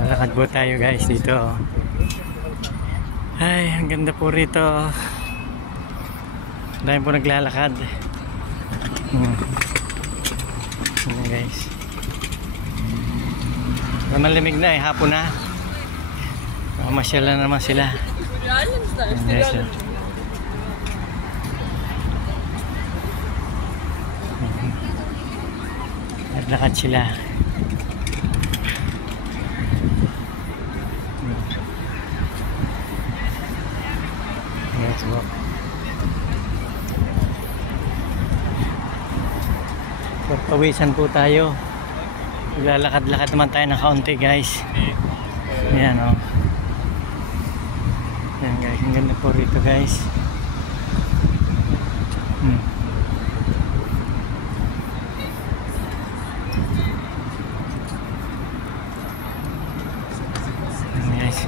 Lalakad po tayo guys dito. Ay, ang ganda po rito. Dahil po naglalakad. Ayan guys. Malamig na eh, hapon na. Masyala naman sila. Ayan guys. Naglakad sila. Let's go. Pawisan po tayo. Lalakad-lakad naman tayo ng kaunti guys. Ayan o. Ayan guys, ang ganda po rito guys. Ayan guys.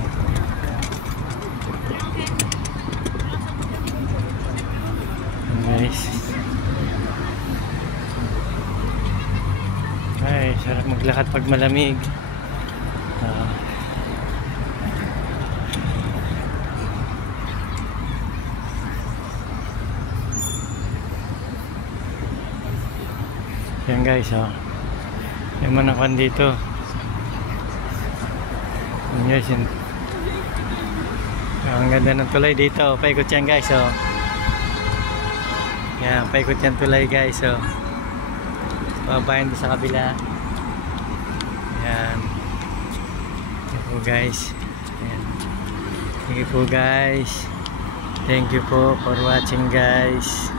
Ayan guys. Ay, sarap maglakad pag malamig. Yan guys, oh. May manakan dito. Yan guys, yun. Ang ganda ng tulay dito. Paikot yan guys, oh. Yan, paikot yan tulay guys, oh. Pabayan doon sa kabila. Yan. Thank you po guys. Yan. Thank you po guys. Thank you po for watching guys.